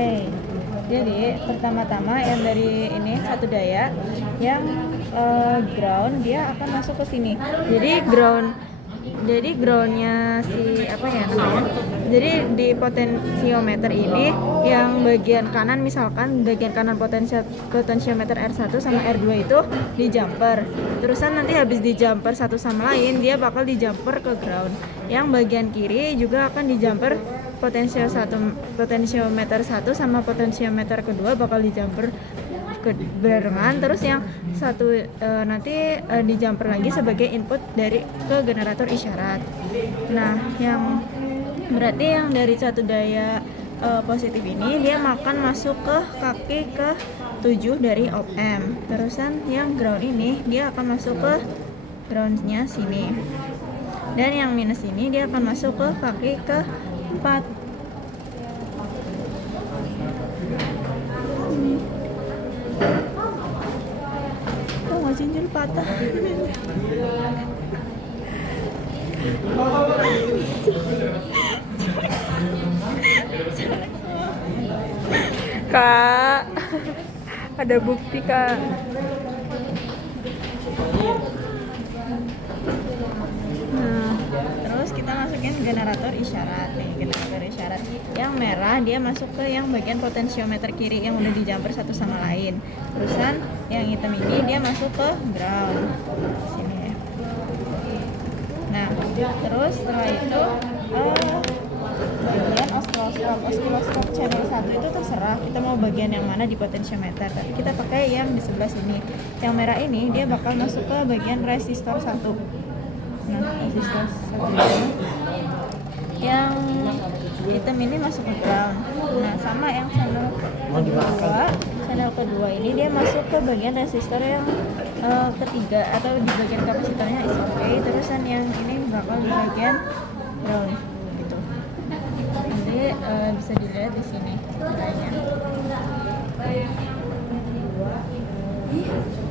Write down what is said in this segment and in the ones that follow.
Oke, jadi pertama-tama yang dari ini satu daya yang ground dia akan masuk ke sini. Jadi groundnya si apa ya namanya? Jadi di potensiometer ini yang bagian kanan, misalkan bagian kanan potensiometer R1 sama R2 itu di jumper. Terusan nanti habis di jumper satu sama lain dia bakal di jumper ke ground. Yang bagian kiri juga akan di jumper potensiometer 1 sama potensiometer kedua bakal di jumper barengan. Terus yang satu nanti di jumper lagi sebagai input dari ke generator isyarat. Nah, yang berarti yang dari satu daya positif ini dia akan masuk ke kaki ke 7 dari op amp. Terusan yang ground ini dia akan masuk ke groundnya sini. Dan yang minus ini dia akan masuk ke kaki ke 4. Oh, nggak cincin patah. Kak, ada bukti kak. Nah, terus kita masukin generator isyarat nih, generator isyarat yang merah dia masuk ke yang bagian potensiometer kiri yang udah di jumper satu sama lain. Terusan yang hitam ini dia masuk ke ground sini ya. Nah, terus setelah itu bagian osiloskop channel 1 itu terserah kita mau bagian yang mana di potensiometer, tapi kita pakai yang di sebelah sini. Yang merah ini dia bakal masuk ke bagian resistor 1. Nah, resistor 1 ini yang hitam ini masuk ke ground. Nah, sama yang channel kedua ini dia masuk ke bagian resistor yang ketiga atau di bagian kapasitornya is okay. Terusan yang ini bakal di bagian ground gitu. Nanti bisa dilihat di sini nilainya.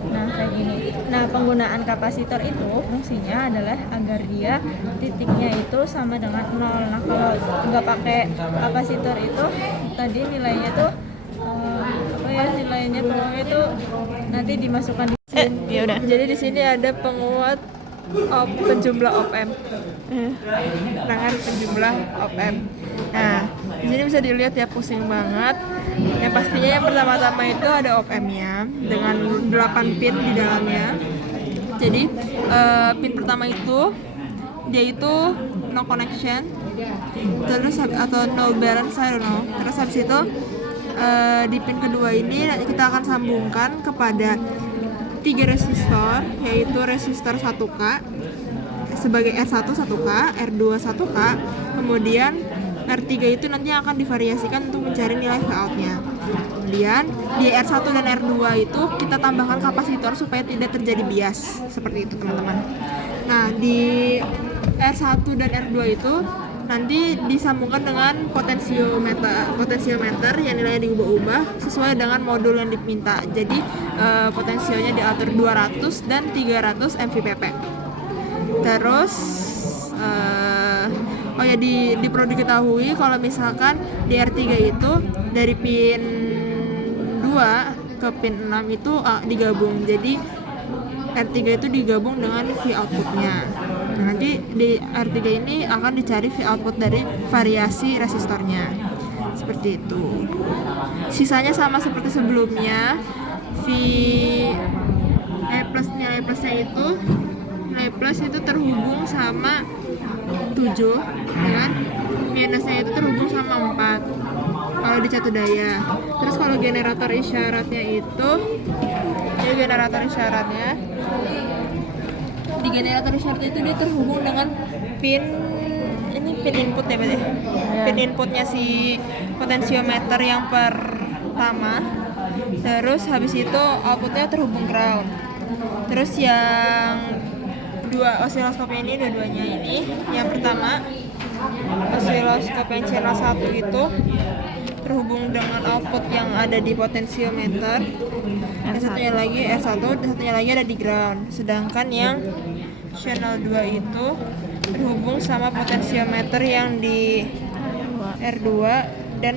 Nah, kayak gini. Nah, penggunaan kapasitor itu fungsinya adalah agar dia titiknya itu sama dengan 0. Nah, kalau nggak pakai kapasitor itu tadi nilainya tuh nilainya pokoknya itu nanti dimasukkan di sini. Ya udah. Jadi di sini ada penguat penjumlah op amp. Tangan penjumlah op amp. Nah, di sini bisa dilihat ya, pusing banget. Yang pastinya yang pertama-tama itu ada op ampnya dengan 8 pin di dalamnya. Jadi pin pertama itu dia itu no connection, terus atau no balance, I don't know. Terus habis itu di pin kedua ini kita akan sambungkan kepada 3 resistor, yaitu resistor 1K sebagai R1 1K, R2 1K, kemudian R3 itu nanti akan divariasikan untuk mencari nilai Vout-nya. Kemudian di R1 dan R2 itu kita tambahkan kapasitor supaya tidak terjadi bias, seperti itu teman-teman. Nah, di R1 dan R2 itu nanti disambungkan dengan potensiometer yang nilainya diubah-ubah sesuai dengan modul yang diminta. Jadi potensionya diatur 200 dan 300 mVpp. Terus perlu diketahui kalau misalkan di R3 itu dari pin 2 ke pin 6 itu digabung. Jadi R3 itu digabung dengan V outputnya. Nah, nanti di R3 ini akan dicari V output dari variasi resistornya. Seperti itu. Sisanya sama seperti sebelumnya. Nilai plusnya itu nilai plus itu terhubung sama 7, kan? Minusnya itu terhubung sama 4 kalau di satu daya. Terus kalau generator isyaratnya itu di generator isyaratnya itu dia terhubung dengan pin input ya, berarti pin inputnya si potensiometer yang pertama. Terus habis itu outputnya terhubung ground. Terus yang dua osiloskopnya ini, dua-duanya ini, yang pertama osiloskop yang channel 1 itu terhubung dengan output yang ada di potensiometer. Yang satunya lagi R1, satunya lagi ada di ground. Sedangkan yang channel 2 itu terhubung sama potensiometer yang di R2 dan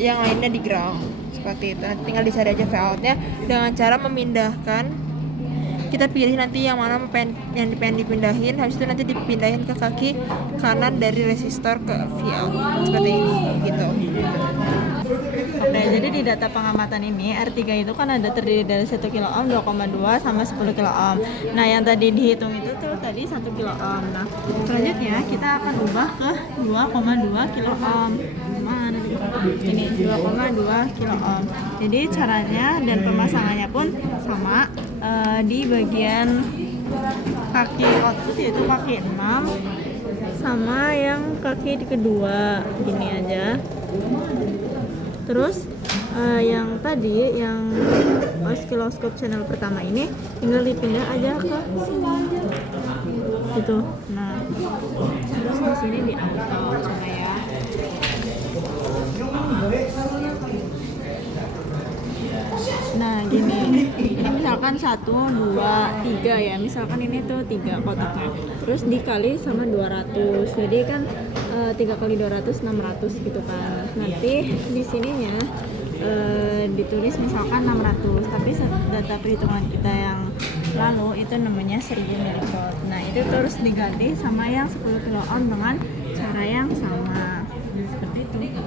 yang lainnya di ground seperti itu. Nanti tinggal dicari aja layoutnya dengan cara memindahkan, kita pilih nanti yang mana yang pengen dipindahin, habis itu nanti dipindahin ke kaki kanan dari resistor ke Vout seperti ini gitu. Oke, jadi di data pengamatan ini R3 itu kan ada terdiri dari 1 kilo ohm, 2,2 sama 10 kilo ohm. Nah, yang tadi dihitung itu tuh tadi 1 kilo ohm. Nah, selanjutnya kita akan ubah ke 2,2 kilo ohm. Mana ini 2,2 kilo ohm. Jadi caranya dan pemasangannya pun sama, di bagian kaki output yaitu kaki 6 sama yang kaki kedua gini aja. Terus yang tadi yang oscilloscope channel pertama ini tinggal dipindah aja ke sini gitu. Nah, terus di sini di auto coba ya. Nah gini, ini misalkan 1, 2, 3 ya, misalkan ini tuh 3 kotaknya, terus dikali sama 200, jadi kan 3 kali 200 600 gitu kan. Nanti di sininya ditulis misalkan 600, tapi data perhitungan kita yang lalu itu namanya 1000 milivolt. Nah itu terus diganti sama yang 10 kilo ohm dengan cara yang sama, seperti itu.